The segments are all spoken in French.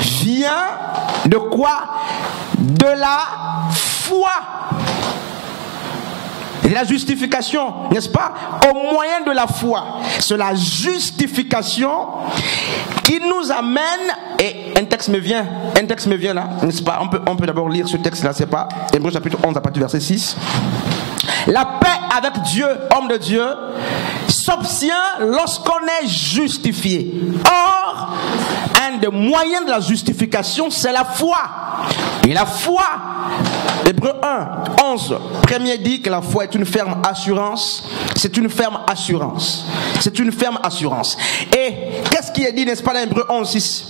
vient de quoi? De la foi. Et la justification, n'est-ce pas? Au moyen de la foi. C'est la justification qui nous amène, et un texte me vient là, n'est-ce pas? On peut d'abord lire ce texte-là, c'est pas Hébreux chapitre 11 à partir du verset 6. La paix avec Dieu, homme de Dieu, s'obtient lorsqu'on est justifié. Or, un des moyens de la justification, c'est la foi. Et la foi, Hébreux 1, 11, premier dit que la foi est une ferme assurance. C'est une ferme assurance. C'est une ferme assurance. Et qu'est-ce qui est dit, n'est-ce pas, dans Hébreux 11, 6?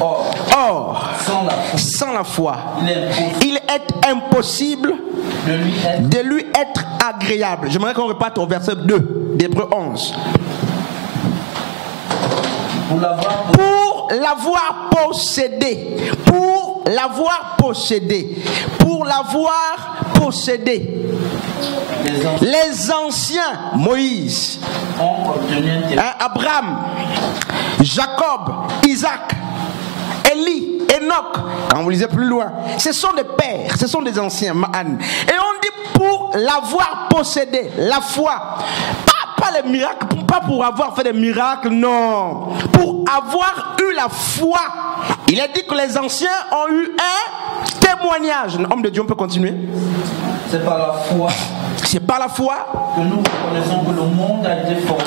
Or, sans la foi, il est impossible de lui être agréable. J'aimerais qu'on reparte au verset 2 d'Hébreux 11. Pour l'avoir possédé, les anciens, Moïse, Abraham, Jacob, Isaac, Élie, Enoch, quand vous lisez plus loin, ce sont des pères, ce sont des anciens, Ma'an. Et on dit pour l'avoir possédé, la foi, pas les miracles, pas pour avoir fait des miracles, non, pour avoir eu la foi. Il a dit que les anciens ont eu un témoignage. Homme de Dieu, on peut continuer. C'est par la foi. C'est par la foi que nous reconnaissons que le monde a été formé.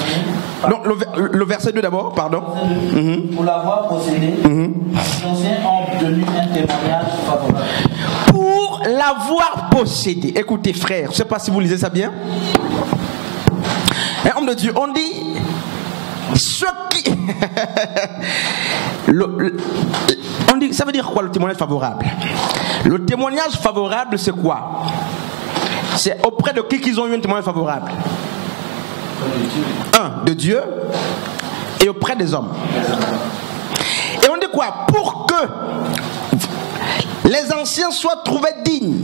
Donc le verset 2 d'abord, pardon. Pour l'avoir possédé, les anciens ont obtenu un témoignage favorable. Pour l'avoir possédé. Écoutez frère, je ne sais pas si vous lisez ça bien. Un homme de Dieu, on dit ce qui... on dit, ça veut dire quoi le témoignage favorable? Le témoignage favorable, c'est quoi? C'est auprès de qui qu'ils ont eu un témoignage favorable? Un, de Dieu, et auprès des hommes. Et on dit quoi? Pour que les anciens soient trouvés dignes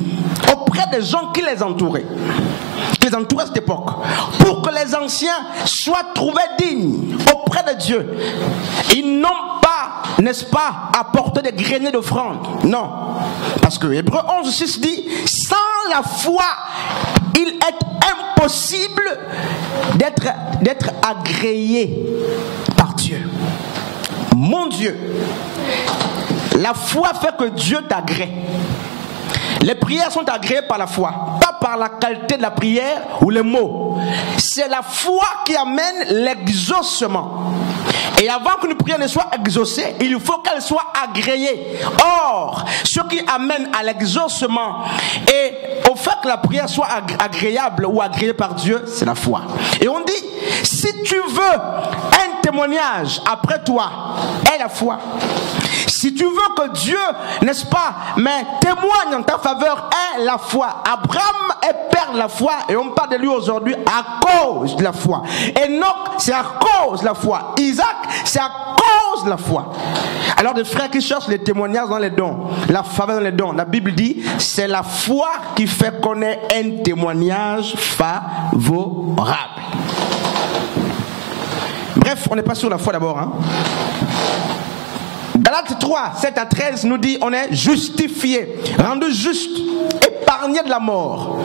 auprès des gens qui les entouraient. Qui les entouraient à cette époque. Pour que les anciens soient trouvés dignes auprès de Dieu. Ils n'ont pas, n'est-ce pas, apporté des greniers d'offrande. Non. Parce que Hébreux 11, 6 dit, sans la foi, il est impossible d'être agréé par Dieu. Mon Dieu, la foi fait que Dieu t'agrée. Les prières sont agréées par la foi, pas par la qualité de la prière ou les mots. C'est la foi qui amène l'exaucement. Et avant qu'une prière ne soit exaucée, il faut qu'elle soit agréée. Or, ce qui amène à l'exaucement et au fait que la prière soit agréable ou agréée par Dieu, c'est la foi. Et on dit, si tu veux un témoignage après toi, est la foi. Si tu veux que Dieu, n'est-ce pas, mais témoigne en ta faveur, est la foi. Abraham est père de la foi et on parle de lui aujourd'hui à cause de la foi. Enoch, c'est à cause de la foi. Isaac, c'est à cause de la foi. Alors des frères qui cherchent les témoignages dans les dons, la faveur dans les dons, la Bible dit, c'est la foi qui fait qu'on ait un témoignage favorable. Bref, on n'est pas sur la foi d'abord, hein. Galates 3, 7 à 13 nous dit on est justifié, rendu juste, épargné de la mort,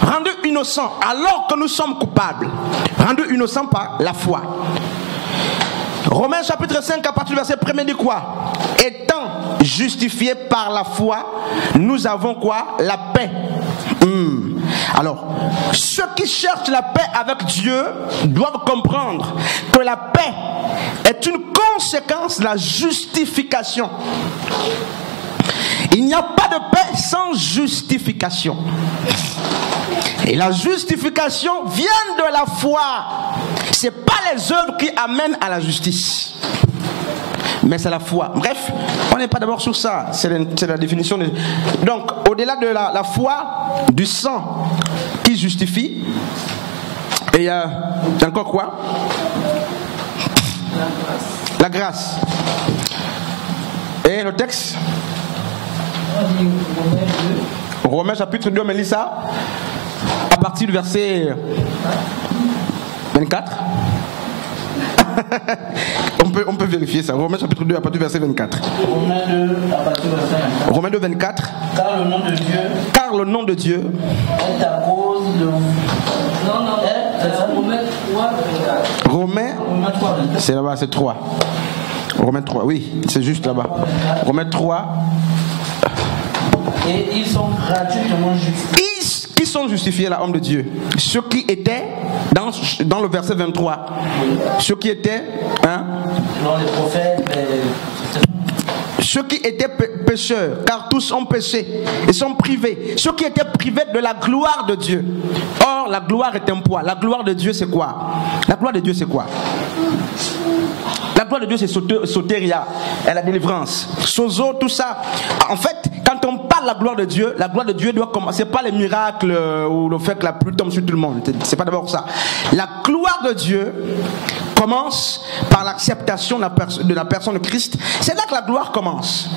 rendu innocent alors que nous sommes coupables, rendu innocent par la foi. Romains chapitre 5 à partir du verset 1 dit quoi? Étant justifiés par la foi, nous avons quoi? La paix. Alors, ceux qui cherchent la paix avec Dieu doivent comprendre que la paix est une conséquence de la justification. Il n'y a pas de paix sans justification. Et la justification vient de la foi. Ce n'est pas les œuvres qui amènent à la justice, mais c'est la foi. Bref, on n'est pas d'abord sur ça. C'est la définition. Donc, au-delà de la foi, du sang qui justifie, et il y a encore quoi? La grâce. Et le texte? Romains chapitre 2, mais lis ça à partir du verset 24. On peut vérifier ça. Romains chapitre 2 à partir du verset 24. Romains 2 à partir du verset 24. Romains 2, 24. Car le nom de Dieu est à cause de... Non, c'est ça. Romains 3, 24. Romains 3, 24. C'est là-bas, c'est 3. Romains 3, oui, c'est juste là-bas. Romains 3. Et ils sont gratuitement justifiés. Qui sont justifiés, là, homme de Dieu? Ceux qui étaient, dans le verset 23, ceux qui étaient, dans les prophètes, ceux qui étaient pécheurs, car tous ont péché et sont privés. Ceux qui étaient privés de la gloire de Dieu. Or, la gloire est un poids. La gloire de Dieu, c'est quoi? La gloire de Dieu, c'est quoi? La gloire de Dieu, c'est sotéria, la délivrance, sozo, tout ça. En fait, quand on parle de la gloire de Dieu doit commencer par les miracles ou le fait que la pluie tombe sur tout le monde. C'est pas d'abord ça. La gloire de Dieu commence par l'acceptation de la personne de Christ. C'est là que la gloire commence.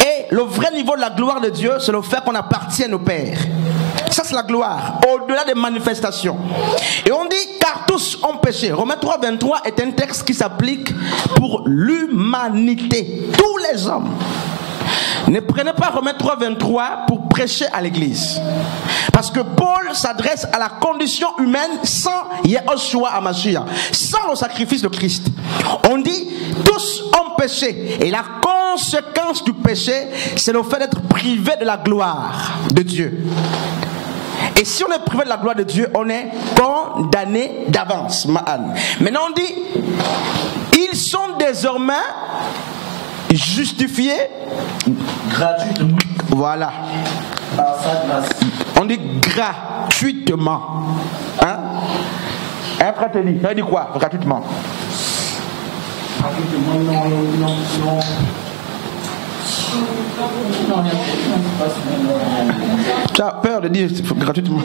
Et le vrai niveau de la gloire de Dieu, c'est le fait qu'on appartienne au Père. Ça, c'est la gloire, au-delà des manifestations. Et on dit, car tous ont péché. Romains 3, 23 est un texte qui s'applique pour l'humanité, tous les hommes. Ne prenez pas Romains 3, 23 pour prêcher à l'église. Parce que Paul s'adresse à la condition humaine sans Yehoshua Hamashiach, sans le sacrifice de Christ. On dit, tous ont péché. Et la conséquence du péché, c'est le fait d'être privé de la gloire de Dieu. Et si on est privé de la gloire de Dieu, on est condamné d'avance. Maintenant on dit, ils sont désormais justifiés gratuitement. Voilà. Par sa grâce. On dit gratuitement. Un frère te dit, ça dit quoi? Gratuitement. Gratuitement, non. Tu as peur de dire gratuitement.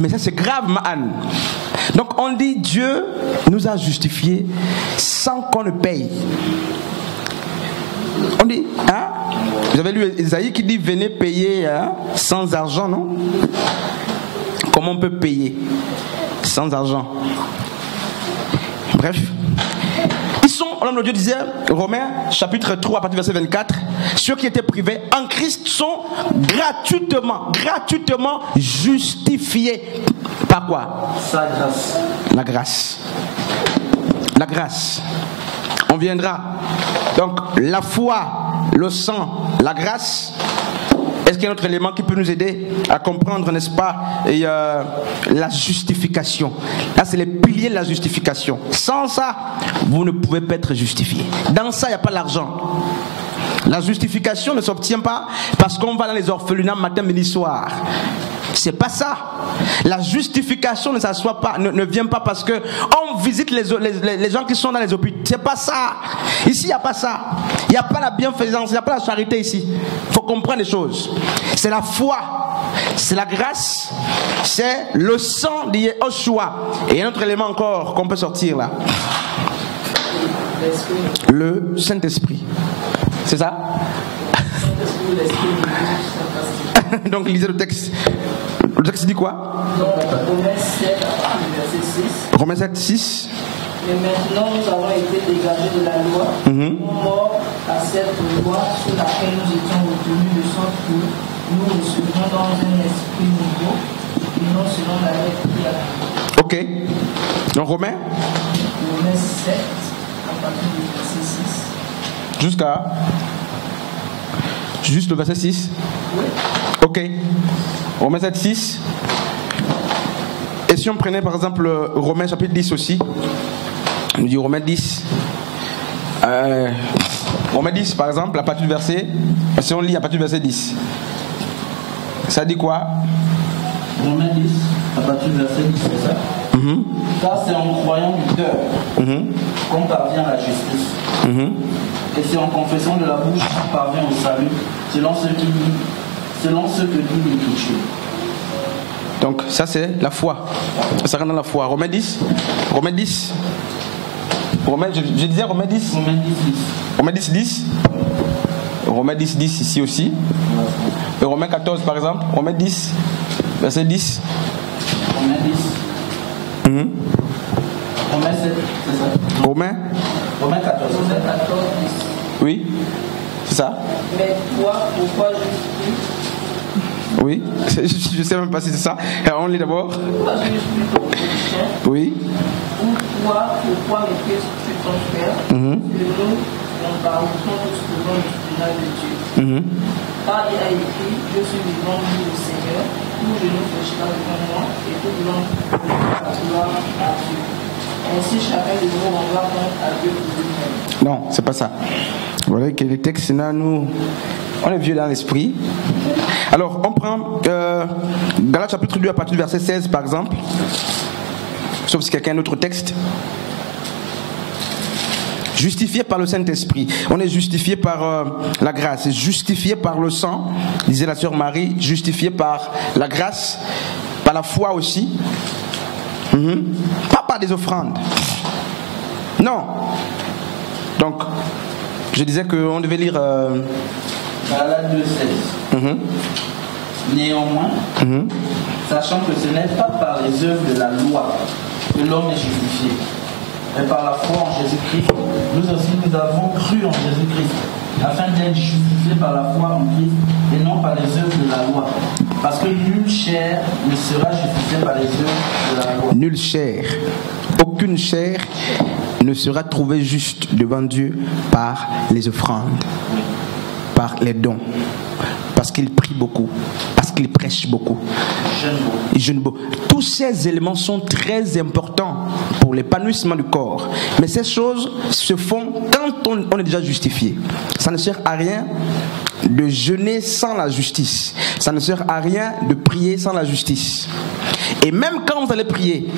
Mais ça c'est grave, man. Donc on dit Dieu nous a justifiés sans qu'on ne paye. On dit, vous avez lu Isaïe qui dit venez payer sans argent, non? Comment on peut payer sans argent? Bref. L'homme de Dieu disait, Romains chapitre 3 à partir du verset 24, ceux qui étaient privés en Christ sont gratuitement justifiés. Par quoi? Sa grâce. La grâce. La grâce. On viendra. Donc la foi, le sang, la grâce. Est-ce qu'il y a un autre élément qui peut nous aider à comprendre, n'est-ce pas, la justification? Là, c'est les piliers de la justification. Sans ça, vous ne pouvez pas être justifié. Dans ça, il n'y a pas l'argent. La justification ne s'obtient pas parce qu'on va dans les orphelinats matin, midi, soir. C'est pas ça. La justification ne vient pas parce que on visite les gens qui sont dans les hôpitaux. C'est pas ça. Ici, il n'y a pas ça. Il n'y a pas la bienfaisance, il n'y a pas la charité ici. Il faut comprendre les choses. C'est la foi, c'est la grâce, c'est le sang de Yehoshua. Et il y a un autre élément encore qu'on peut sortir là. Le Saint-Esprit. C'est ça? Donc lisez le texte. Le texte dit quoi? Romains 7, verset 6. Romains 7, 6. Mais maintenant nous avons été dégagés de la loi, morts à cette loi sous laquelle nous étions retenus, de sorte que nous recevions dans un esprit nouveau et non selon la lettre qui a. Ok. Donc Romains 7, à partir du verset 6. Jusqu'à juste le verset 6. Oui. Ok. Romains 7, 6. Et si on prenait par exemple Romains chapitre 10 aussi, on nous dit Romains 10. Romains 10 par exemple, à partir du verset, si on lit à partir du verset 10, ça dit quoi? Romains 10, à partir du verset 10, c'est ça? Car c'est en croyant du cœur qu'on parvient à la justice. Et c'est en confessant de la bouche qu'on parvient au salut, selon ce que dit l'Écriture. Donc ça c'est la foi. Ça rentre dans la foi. Romains 10. Romains 10. Je disais Romains 10. Romains 10, 10. Romains 10, 10. Romains 10, 10 ici aussi. Et Romains 14 par exemple. Romains 10, verset 10. Romains 10. Romains 7, c'est ça. Romains 14. Oui, c'est ça. Mais toi, pourquoi justifier? Oui, je ne sais même pas si c'est ça. On lit d'abord. Pourquoi justifier ton péché? Oui. Ou toi, pourquoi méprise-tu ton frère? Que nous comparons tous devant le tribunal de Dieu. Car il a écrit, je suis vivant, dit le Seigneur, tout genou fléchira devant moi, et tout langue gloire à Dieu. Ainsi, chacun de nous rendra compte à Dieu pour lui-même. Non, c'est pas ça. Vous voyez que les textes, là, nous, on est vieux dans l'esprit. Alors, on prend Galates chapitre 2 à partir du verset 16, par exemple. Sauf si quelqu'un a un autre texte. Justifié par le Saint-Esprit. On est justifié par la grâce. Justifié par le sang, disait la sœur Marie. Justifié par la grâce, par la foi aussi. Pas par des offrandes. Non. Donc, je disais qu'on devait lire... Galates 2,16. Néanmoins, sachant que ce n'est pas par les œuvres de la loi que l'homme est justifié, mais par la foi en Jésus-Christ, nous aussi nous avons cru en Jésus-Christ, afin d'être justifiés par la foi en Christ et non par les œuvres de la loi. Parce que nulle chair ne sera justifiée par les œuvres de la loi. Nulle chair, aucune chair ne sera trouvée juste devant Dieu par les offrandes, par les dons, parce qu'il prie beaucoup, parce qu'il prêche beaucoup, il jeûne beaucoup. Tous ces éléments sont très importants pour l'épanouissement du corps, mais ces choses se font quand on est déjà justifié. Ça ne sert à rien de jeûner sans la justice, ça ne sert à rien de prier sans la justice. Et même quand vous allez prier,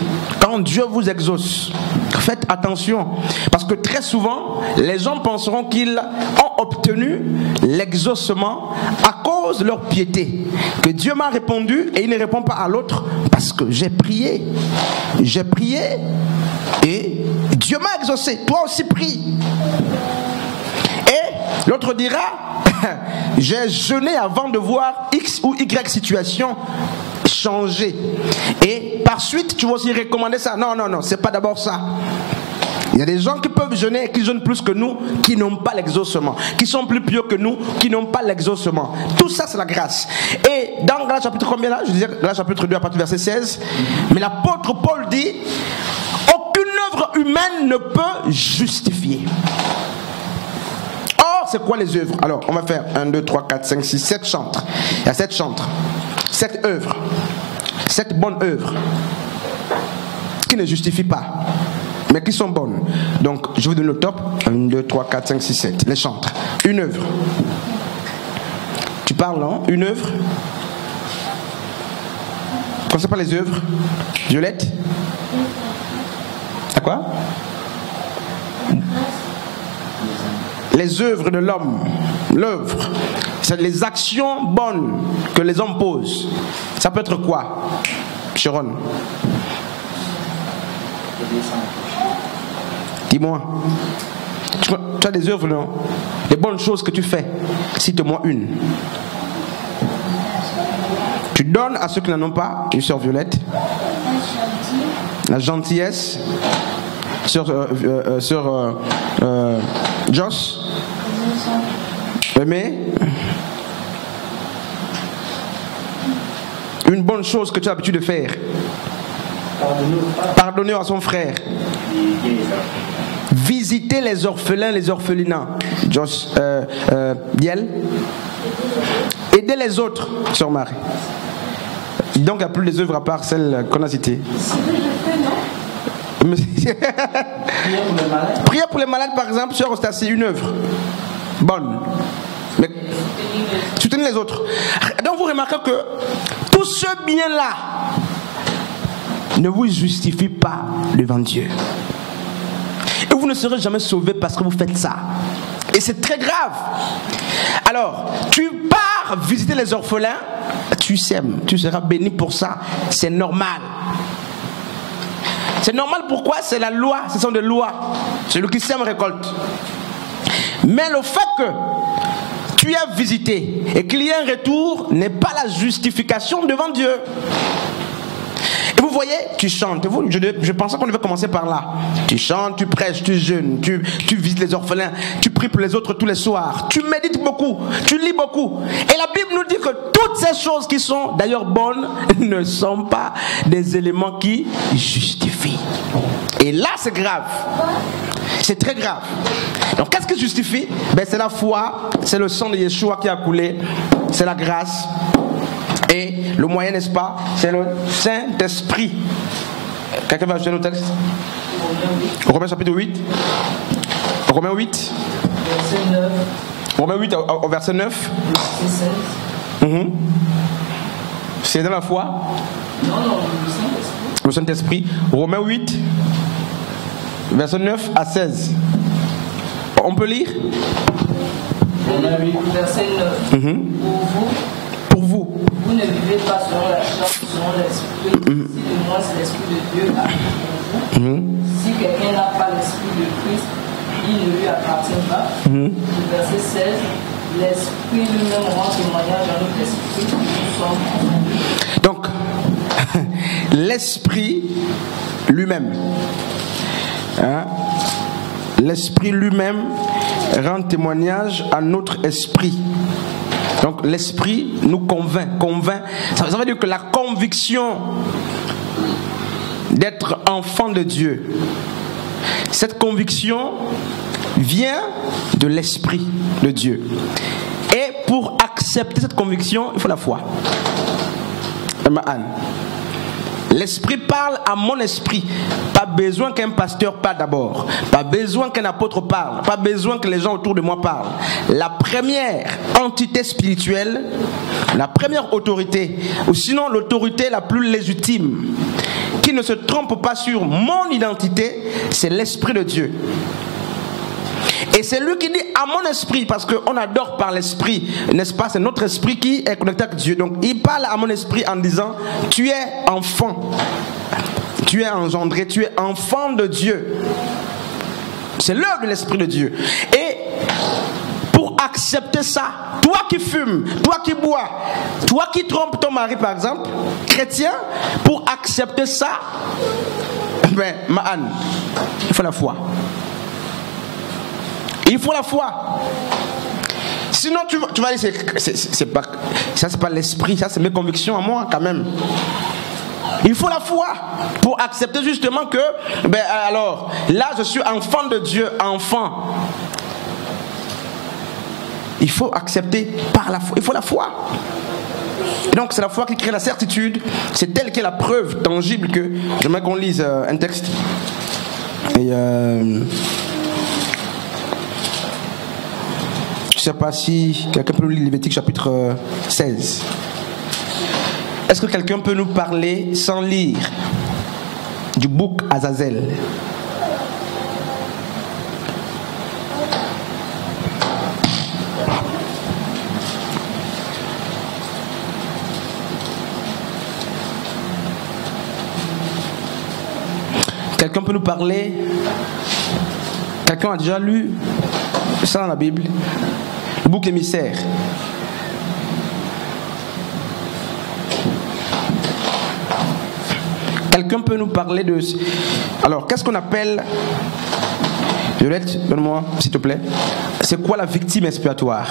quand Dieu vous exauce, faites attention, parce que très souvent les gens penseront qu'ils ont obtenu l'exaucement à cause de leur piété, que Dieu m'a répondu et il ne répond pas à l'autre parce que j'ai prié et Dieu m'a exaucé, toi aussi prie. Et l'autre dira j'ai jeûné avant de voir X ou Y situation changer, et par suite tu vas aussi recommander ça. Non, c'est pas d'abord ça. Il y a des gens qui peuvent jeûner et qui jeûnent plus que nous, qui n'ont pas l'exaucement, qui sont plus pieux que nous, qui n'ont pas l'exaucement. Tout ça, c'est la grâce. Et dans Galates chapitre combien là? Je disais Galates chapitre 2 à partir du verset 16. Mais l'apôtre Paul dit aucune œuvre humaine ne peut justifier. Or, c'est quoi les œuvres? Alors, on va faire 1, 2, 3, 4, 5, 6, 7 chantres. Il y a 7 chantres, 7 œuvres, 7 bonnes œuvres qui ne justifient pas, mais qui sont bonnes. Donc, je vous donne le top. 1, 2, 3, 4, 5, 6, 7. Les chantres. Une œuvre. Tu parles, non? Une œuvre. Comme c'est pas les œuvres. Violette? À quoi? Les œuvres de l'homme. L'œuvre. C'est les actions bonnes que les hommes posent. Ça peut être quoi, Sharon? Dis-moi. Tu as des œuvres, non? Les bonnes choses que tu fais. Cite-moi une. Tu donnes à ceux qui n'en ont pas. Une sœur Violette. La gentillesse. Sœur Joss. Aimer. Une bonne chose que tu as l'habitude de faire. Pardonner à son frère. Visiter les orphelins, les orphelinats. Joss, Diel. Aider les autres, sœur Marie. Donc il n'y a plus les œuvres à part celles qu'on a citées. Prier pour les malades, par exemple, sœur Ostassi, une œuvre bonne. Mais soutenez les autres. Donc vous remarquez que tout ce bien-là ne vous justifie pas devant Dieu. Et vous ne serez jamais sauvés parce que vous faites ça. Et c'est très grave. Alors, tu pars visiter les orphelins, tu sèmes, tu seras béni pour ça. C'est normal. C'est normal, pourquoi? C'est la loi, ce sont des lois. Celui qui sème récolte. Mais le fait que tu as visité et qu'il y ait un retour n'est pas la justification devant Dieu. Et vous voyez, tu chantes. Je pensais qu'on devait commencer par là. Tu chantes, tu prêches, tu jeûnes, tu visites les orphelins, tu pries pour les autres tous les soirs. Tu médites beaucoup, tu lis beaucoup. Et la Bible nous dit que toutes ces choses qui sont d'ailleurs bonnes ne sont pas des éléments qui justifient. Et là, c'est grave. C'est très grave. Donc, qu'est-ce qui justifie? C'est la foi, c'est le sang de Yeshua qui a coulé, c'est la grâce. Et le moyen, n'est-ce pas? C'est le Saint-Esprit. Quelqu'un va ajouter nos textes? Romains chapitre 8. Romains 8. Verset 9. Romains 8 au verset 9. Verset 16. C'est dans la foi? Non, le Saint-Esprit. Le Saint-Esprit. Romains 8, verset 9 à 16. On peut lire? Romains 8, verset 9. Pour vous. Vous ne vivez pas selon la chair, selon l'esprit. Si du moins l'esprit de Dieu habite en vous. Si quelqu'un n'a pas l'esprit de Christ, il ne lui appartient pas. Verset 16. L'esprit lui-même rend témoignage à notre esprit que nous sommes enfants de Dieu. Donc, l'esprit lui-même. L'esprit lui-même rend témoignage à notre esprit. Donc l'esprit nous convainc. Ça veut dire que la conviction d'être enfant de Dieu, cette conviction vient de l'esprit de Dieu. Et pour accepter cette conviction, il faut la foi. L'esprit parle à mon esprit. Pas besoin qu'un pasteur parle d'abord. Pas besoin qu'un apôtre parle. Pas besoin que les gens autour de moi parlent. La première entité spirituelle, la première autorité, ou sinon l'autorité la plus légitime, qui ne se trompe pas sur mon identité, c'est l'Esprit de Dieu. Et c'est lui qui dit à mon esprit, parce qu'on adore par l'esprit, n'est-ce pas? C'est notre esprit qui est connecté avec Dieu. Donc il parle à mon esprit en disant: tu es enfant, tu es engendré, tu es enfant de Dieu. C'est l'œuvre de l'Esprit de Dieu. Et pour accepter ça, toi qui fumes, toi qui bois, toi qui trompes ton mari par exemple, chrétien, pour accepter ça, il faut la foi. Il faut la foi. Sinon tu vas dire c'est pas, ça c'est pas l'esprit, ça c'est mes convictions à moi quand même. Il faut la foi pour accepter justement que alors là je suis enfant de Dieu, enfant. Il faut accepter par la foi. Il faut la foi. Et donc c'est la foi qui crée la certitude. C'est telle qu'est la preuve tangible que j'aimerais qu'on lise un texte. Et je ne sais pas si quelqu'un peut nous lire Lévitique chapitre 16. Est-ce que quelqu'un peut nous parler sans lire du bouc Azazel? Quelqu'un peut nous parler? Quelqu'un a déjà lu ça dans la Bible? Le bouc émissaire. Quelqu'un peut nous parler de... Alors, qu'est-ce qu'on appelle... Violette, donne-moi, s'il te plaît. C'est quoi la victime expiatoire?